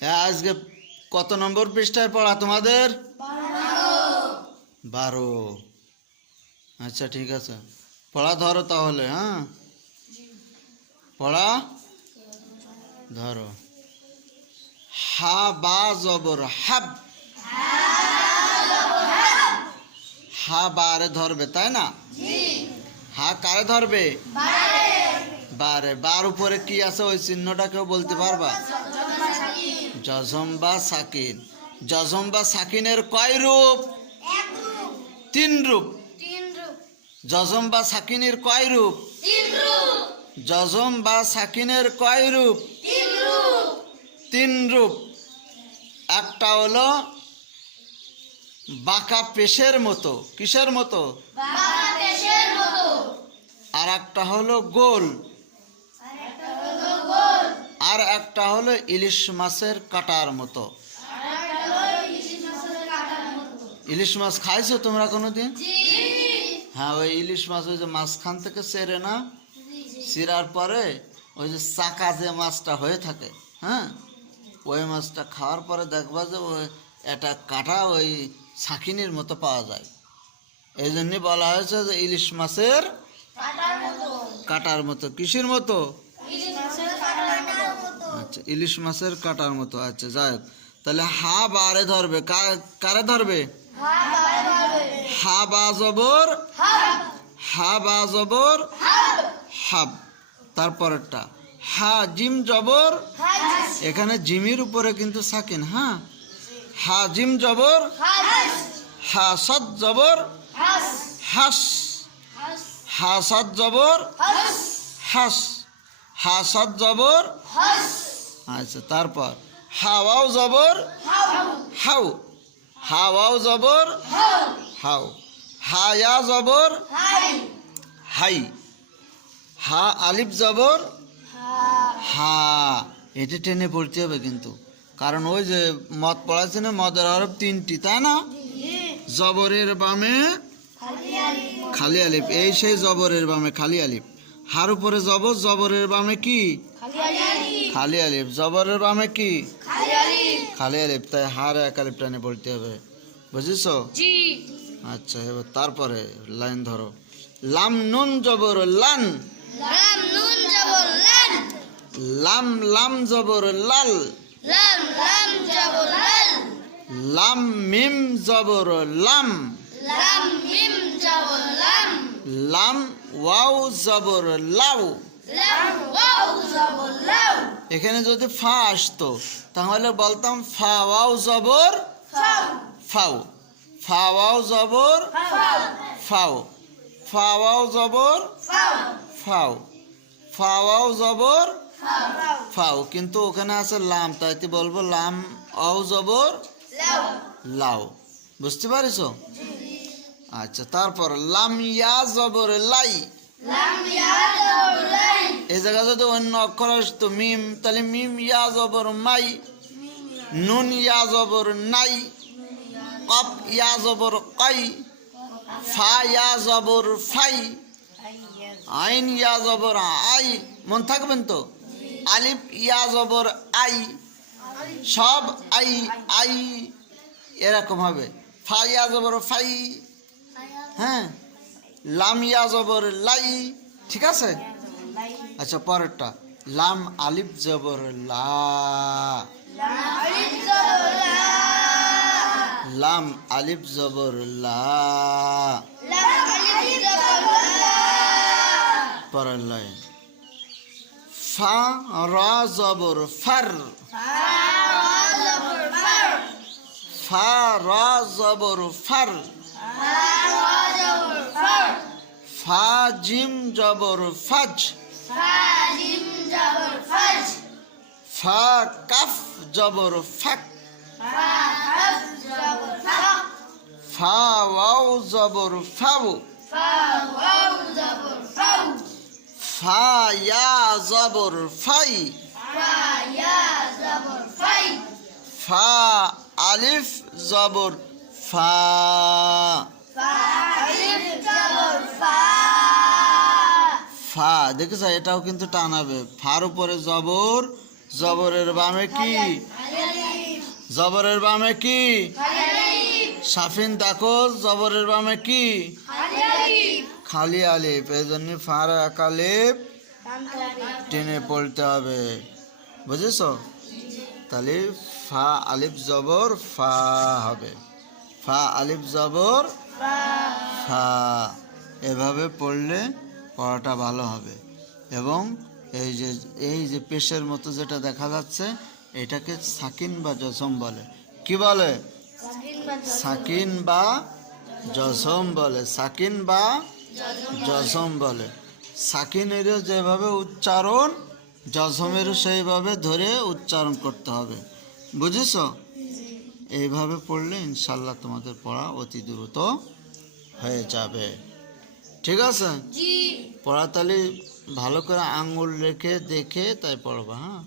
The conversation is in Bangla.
হ্যাঁ, আজকে কত নম্বর পৃষ্ঠায় পড়া তোমাদের? 12। আচ্ছা, ঠিক আছে, পড়া ধরো তাহলে। হ্যাঁ, পড়া ধরো। হা বা জবর হাব। হা বারে ধরবে, তাই না? হা কারে ধরবে? বারে। বার উপরে কি আছে ওই চিহ্নটা কেউ বলতে পারবা? জজম বা সাকিন। জজম বা সাকিনের কয় রূপ? 3 রূপ। জজম বা সাকিনের কয় রূপ? জজম বা সাকিনের কয় রূপ? 3 রূপ। একটা হলো বাঁকা পেশের মতো। কিসের মতো? আর একটা হলো গোল। আর একটা হলো ইলিশ মাছের কাটার মতো। ইলিশ মাছ খাইছো তোমরা কোনোদিন? হ্যাঁ, ওই ইলিশ মাছ ওই যে মাঝখান থেকে চেরে না, চিরার পরে ওই যে চাকা যে মাছটা হয়ে থাকে, হ্যাঁ, ওই মাছটা খাওয়ার পরে দেখবা যে ওই একটা কাঁটা ওই ছাঁকিনির মতো পাওয়া যায়। এই জন্যই বলা হয়েছে যে ইলিশ মাছের কাটার মতো। কিসের মতো? আচ্ছা, ইলিশ মাছের কাটার মতো। আচ্ছা, যাই হোক, তাহলে হা বারে ধরবে। কারে ধরবে? হা বা জবর, হা বা জবর হাব। তারপরেরটা হা জিম জবর। এখানে জিমের উপরে কিন্তু সাকিন। হ্যাঁ, হা জিম জবর, হা সদ জবর হাস। হা সদ জবর হাস। হা সদ জবর। আচ্ছা, তারপর হাওয়াও জবর হাউ। হাওয়াও জবর হাউ। হায়া জবর হাই। হা আলিফ জবর হা। এটা টেনে পড়তে হবে কিন্তু, কারণ ওই যে মদ পড়াচ্ছে না, মদের হরফ 3টি, তাই না? জবরের বামে খালি আলিফ। এই সেই জবরের বামে খালি আলিফ। হার উপরে জবর, জবরের বামে কি? খালি আলিফ। জবরের বামে কি? খালি আলিফ। তাই হার এক আলিফ টানে পড়তে হবে। বুঝেছো? আচ্ছা, এবার তারপরে লাইন ধরো। লাম নুন জবর লান। লাম লাম জবর লাল। লাম মিম জবর লাম। লাম ওয়াও জবর লাউ। এখানে যদি ফা আসতো তাহলে বলতাম ফা ওয়াও জবর ফাউ। ফা ওয়াও জবর ফাউ। ফা ওয়াও জবর ফাউ। ফা ওয়াও জবর ফাউ। কিন্তু ওখানে আছে লাম, তাইতে বলবো লাম ওয়াও জবর লাউ। বুঝতে পারিস? আচ্ছা, তারপর লাম ইয়া জবর লাই। এই জায়গা যদি অন্য অক্ষর আসতো মিম, তাহলে মিম ইয়া জবর মাই। নুন ইয়া জবর নাই। কফ ইয়া জবর কাই। ফা ইয়া জবর ফাই। আইন ইয়া জবর আই। মন থাকবেন তো? আলিফ ইয়া জবর আই। সব আই আই এরকম হবে। ফা ইয়া জবর ফাই। হ্যাঁ, লাম ইয়া জবর লাই। ঠিক আছে? আচ্ছা, পরেরটা লাম আলিফ জবর লা। লাম আলিফ জবর লা। পরের লাইন ফা রা জবর ফার। ফা রা জবর ফার। ফা জিম জবর ফাজ। ফা কাফ জবর ফাক। ফা ওয়াও জবর ফাউ। ফা ইয়া জবর ফাই। ফা আলিফ জবর ফা। ফা দেখেছ, এটাও কিন্তু টানাবে। ফার উপরে জবর, জবরের বামে কি? জবরের বামে কি? সাফিন তাকস জবরের বামে কি? খালি আলিফ। এই জন্য ফার এক আলিফ টেনে পড়তে হবে, বুঝেছ? তাহলে ফা আলিফ জবর ফা হবে, ফা আলিফ জবর ফা। এভাবে পড়লে পড়াটা ভালো হবে। এবং এই যে পেশের মতো যেটা দেখা যাচ্ছে এটাকে সাকিন বা জজম বলে। কি বলে? সাকিন বা জজম বলে, সাকিন বা জজম বলে। সাকিনেরও যেভাবে উচ্চারণ, জজমেরও সেইভাবে ধরে উচ্চারণ করতে হবে, বুঝেছ? এইভাবে পড়লে ইনশাল্লাহ তোমাদের পড়া অতি দ্রুত হয়ে যাবে। ঠিক আছে? পড়া তাহলে ভালো করে আঙ্গুল রেখে দেখে তাই পড়বা। হ্যাঁ।